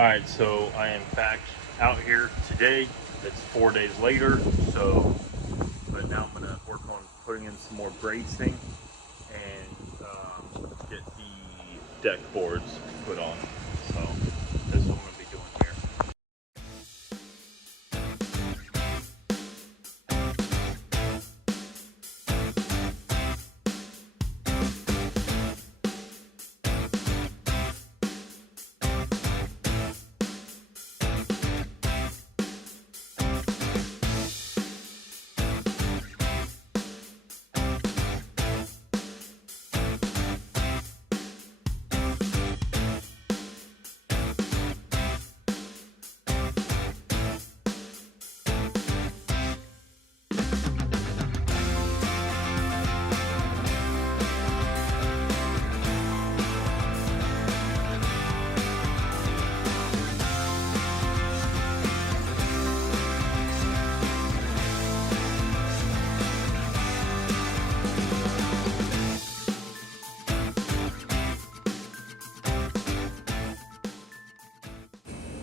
Alright, so I am back out here today. It's 4 days later, but now I'm gonna work on putting in some more bracing and get the deck boards put on. So that's what I'm gonna be doing here.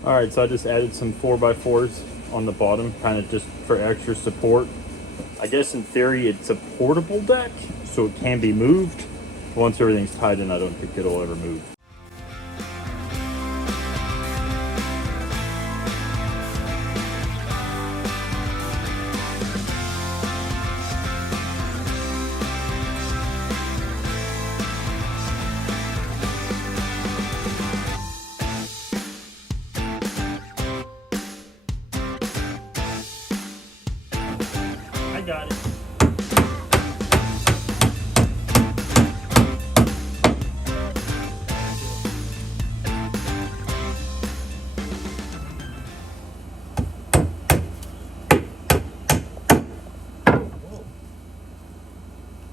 Alright, so I just added some 4x4s on the bottom, kind of just for extra support. I guess in theory it's a portable deck, so it can be moved. Once everything's tied in, I don't think it'll ever move. I got it. Whoa.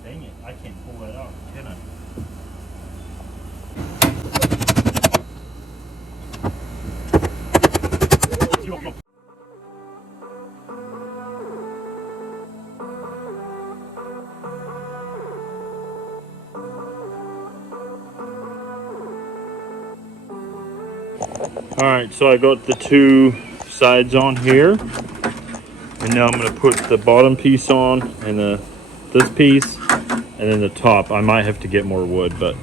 Dang it, I can't pull that out, can I? Alright, so I got the two sides on here, and now I'm going to put the bottom piece on and this piece, and then the top. I might have to get more wood, but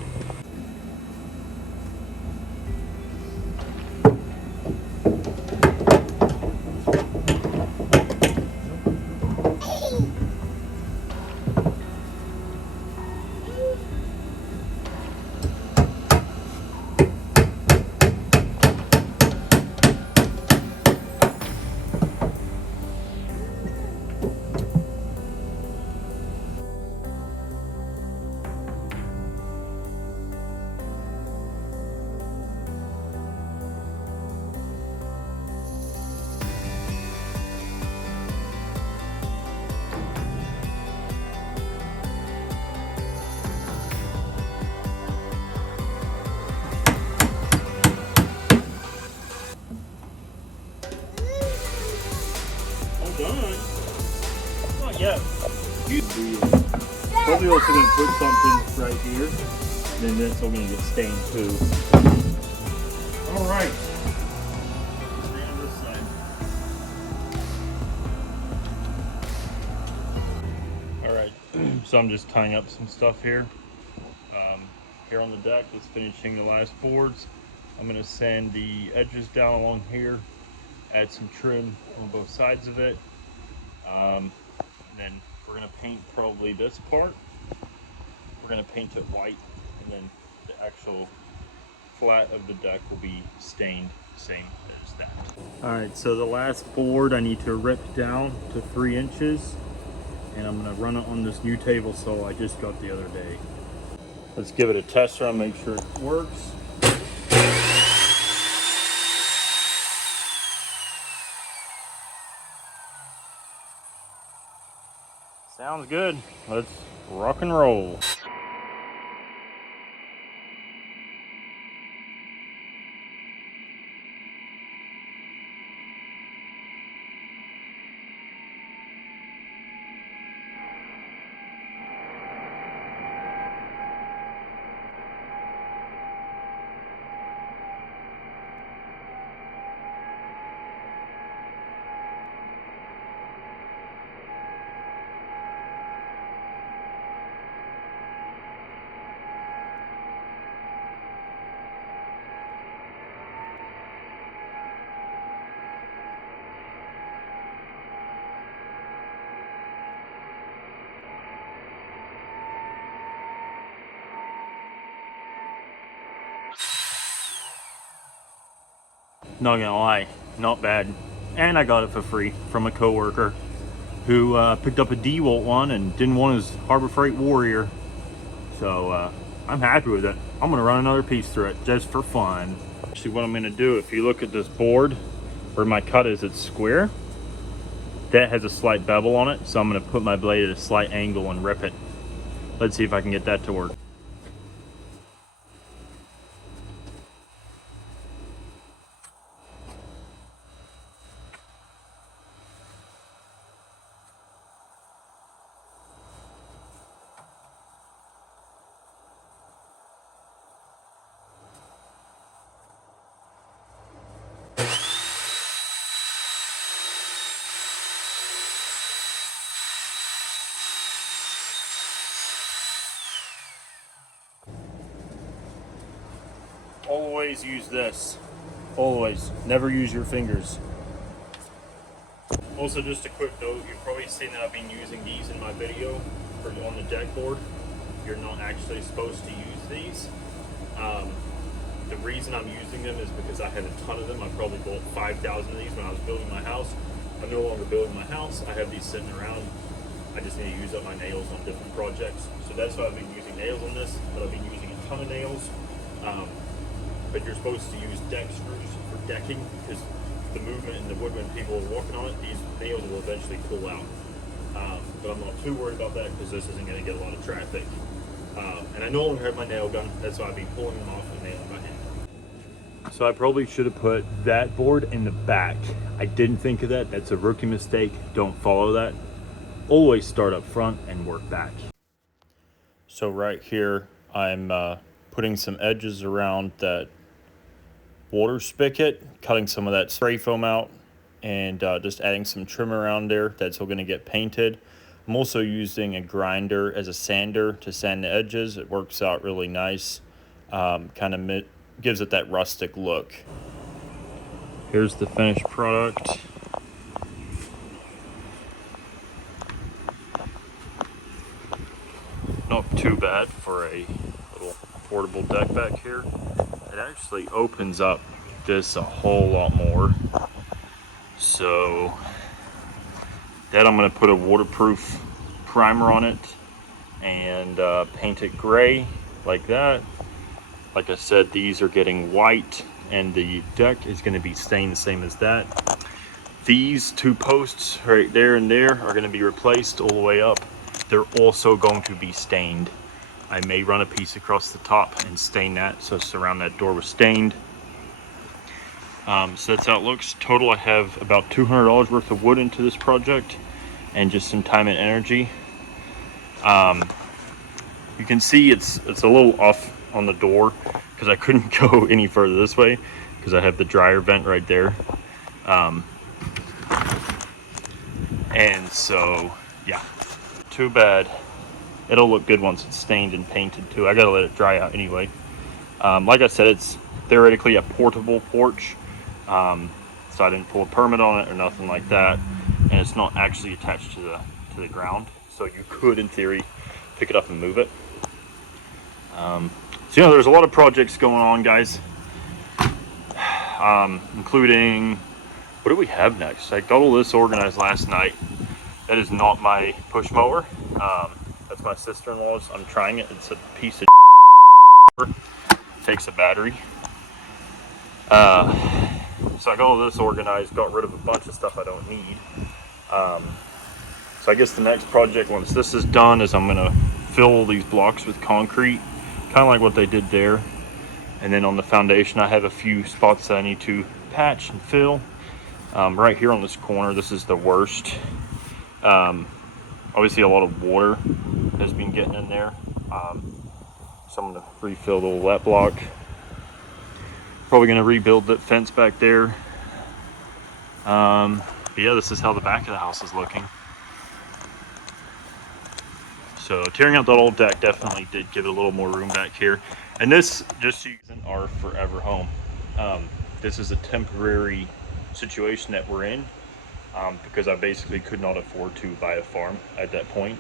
done. Not yet. Probably also going to put something right here, and then that's all going to get stained too. All right. All right. So I'm just tying up some stuff here. Here on the deck, just finishing the last boards. I'm going to sand the edges down along here, add some trim on both sides of it. And then we're going to paint probably this part. We're going to paint it white, and then the actual flat of the deck will be stained same as that. All right, so the last board I need to rip down to 3 inches, and I'm going to run it on this new table saw I just got the other day. Let's give it a test run, make sure it works. Sounds good. Let's rock and roll. Not gonna lie, not bad. And I got it for free from a coworker who picked up a DeWalt one and didn't want his Harbor Freight Warrior. So I'm happy with it. I'm gonna run another piece through it just for fun. Actually, what I'm gonna do, if you look at this board where my cut is, it's square. That has a slight bevel on it, so I'm gonna put my blade at a slight angle and rip it. Let's see if I can get that to work. Always use this. Always. Never use your fingers. Also, just a quick note, you've probably seen that I've been using these in my video on the deck board. You're not actually supposed to use these. The reason I'm using them is because I had a ton of them. I probably bought 5,000 of these when I was building my house. I'm no longer building my house. I have these sitting around. I just need to use up my nails on different projects. So that's why I've been using nails on this, but I've been using a ton of nails. But you're supposed to use deck screws for decking because the movement and the wood when people are walking on it, these nails will eventually pull out. But I'm not too worried about that because this isn't going to get a lot of traffic. And I no longer have my nail gun. That's why I've been pulling them off and nailing my hand. So I probably should have put that board in the back. I didn't think of that. That's a rookie mistake. Don't follow that. Always start up front and work back. So right here, I'm putting some edges around that water spigot, cutting some of that spray foam out, and just adding some trim around there. That's all going to get painted. I'm also using a grinder as a sander to sand the edges. It works out really nice. Kind of gives it that rustic look. Here's the finished product. Not too bad for a little portable deck back here. It actually opens up this a whole lot more. So that I'm going to put a waterproof primer on it and paint it gray like that. Like I said, these are getting white and the deck is going to be stained the same as that. These two posts right there and there are going to be replaced all the way up. They're also going to be stained. I may run a piece across the top and stain that, so surround that door with stained. So that's how it looks. Total, I have about $200 worth of wood into this project and just some time and energy. You can see it's a little off on the door because I couldn't go any further this way because I have the dryer vent right there. And so, yeah, too bad. It'll look good once it's stained and painted too. I gotta let it dry out anyway. Like I said, it's theoretically a portable porch. So I didn't pull a permit on it or nothing like that. And it's not actually attached to the ground. So you could, in theory, pick it up and move it. So, there's a lot of projects going on, guys. Including, what do we have next? I got all this organized last night. That is not my push mower. That's my sister-in-law's. I'm trying it. It's a piece of takes a battery. So I got all this organized, got rid of a bunch of stuff I don't need. So I guess the next project, once this is done, is I'm gonna fill these blocks with concrete, kind of like what they did there. And then on the foundation, I have a few spots that I need to patch and fill. Right here on this corner, this is the worst. Obviously a lot of water has been getting in there. So I'm gonna refill the wet block. Probably gonna rebuild that fence back there. But yeah, this is how the back of the house is looking. So tearing out that old deck definitely did give it a little more room back here. And this, just so you isn't our forever home. This is a temporary situation that we're in because I basically could not afford to buy a farm at that point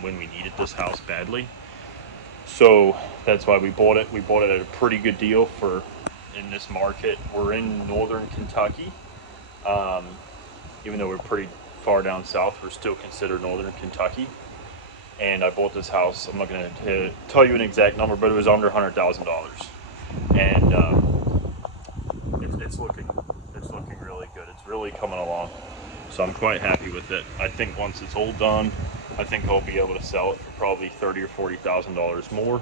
when we needed this house badly. So that's why we bought it. We bought it at a pretty good deal for in this market. We're in northern Kentucky. Even though we're pretty far down south, we're still considered northern Kentucky. And I bought this house. I'm not going to tell you an exact number, but it was under $100,000. And it's looking really good. It's really coming along. So I'm quite happy with it. I think once it's all done, I think I'll be able to sell it for probably $30,000 or $40,000 more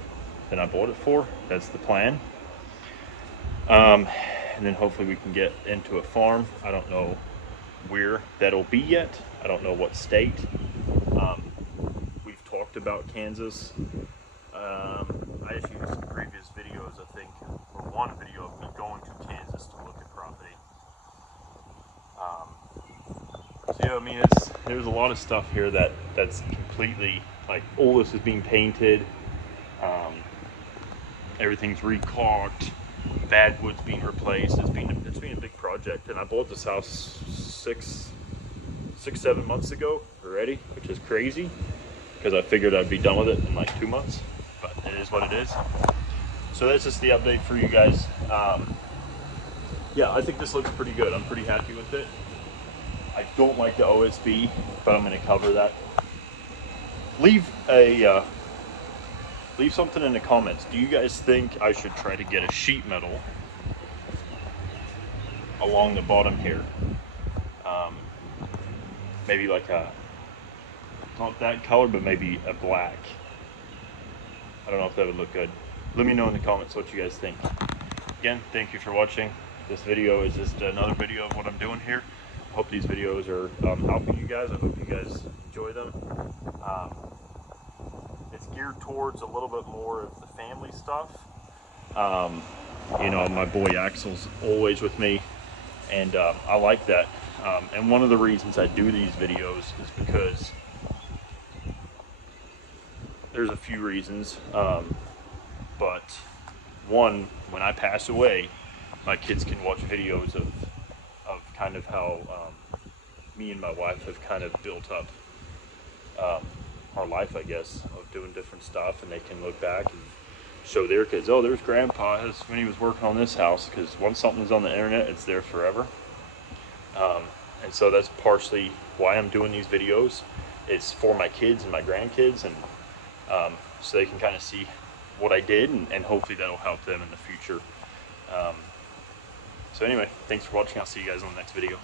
than I bought it for. That's the plan. And then hopefully we can get into a farm. I don't know where that'll be yet. I don't know what state. We've talked about Kansas. I actually used some previous videos, I think, or one video of me going to Kansas to look at property. So yeah, I mean, there's a lot of stuff here that's completely, like, all this is being painted. Everything's recaulked. Bad wood's being replaced. It's been a big project, and I bought this house 7 months ago already, which is crazy because I figured I'd be done with it in like 2 months, but it is what it is. So that's just the update for you guys. Yeah, I think this looks pretty good. I'm pretty happy with it. I don't like the OSB, but I'm going to cover that. Leave something in the comments. Do you guys think I should try to get a sheet metal along the bottom here? Maybe like not that color, but maybe a black. I don't know if that would look good. Let me know in the comments what you guys think. Again, thank you for watching. This video is just another video of what I'm doing here. I hope these videos are helping you guys. I hope you guys enjoy them. It's geared towards a little bit more of the family stuff. You know, my boy Axel's always with me, and I like that. And one of the reasons I do these videos is because there's a few reasons, but one, when I pass away, my kids can watch videos of kind of how me and my wife have kind of built up our life, I guess, of doing different stuff, and they can look back and show their kids, oh, there's Grandpa when he was working on this house, because once something's on the internet, it's there forever. And so that's partially why I'm doing these videos. It's for my kids and my grandkids, and so they can kind of see what I did, and hopefully that'll help them in the future. So anyway, thanks for watching. I'll see you guys on the next video.